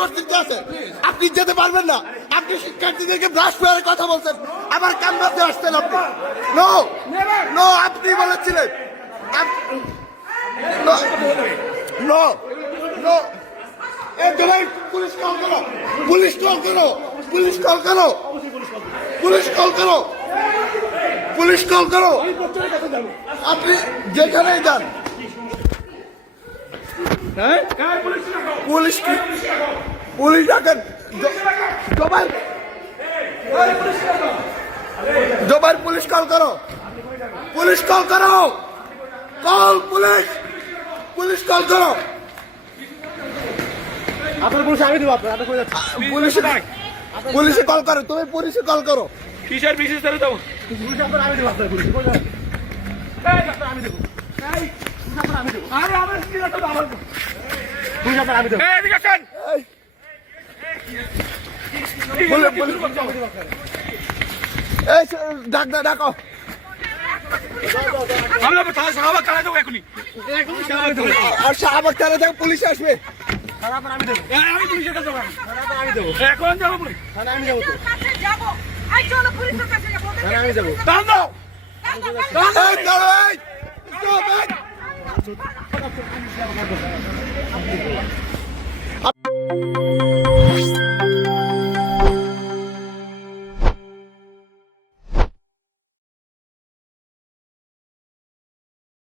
University আছে, আপনি যেতে পারবেন না। আপনি শিক্ষার্থীদেরকে ব্রাশ করে কথা বলছেন, আবার কান্নাতে আসছেন আপনি। নো নো, আপনি বলেছিলেন। নো নো, পুলিশ কল করো, পুলিশ কল করো, পুলিশ কল করো, পুলিশ কল করো, পুলিশ কল করো। আপনি যেখানেই যান, পুলিশ পুলিশ ডাকেন। জোবাইর পুলিশ কল করো, পুলিশ কল করো, কল পুলিশ, পুলিশ কল করো। আপনার পুলিশ আমি দেবো, আপনার পুলিশে পুলিশে কল করো, তুমি পুলিশে কল করো। কিসের বিশেষ করে দেবো আমি দেবো, আপনার পুলিশ আমি দেবো, আমি দেবো, আরে আমার আমি দেবো। এই ডাক ডাকো, আর শাহবাগ তারা যাও, পুলিশ আসবে। আমি পুলিশের কাছে আমি দেবো, এখন যাবো পুলিশ, আমি যাবো তো, আমি যাবো। Stop it!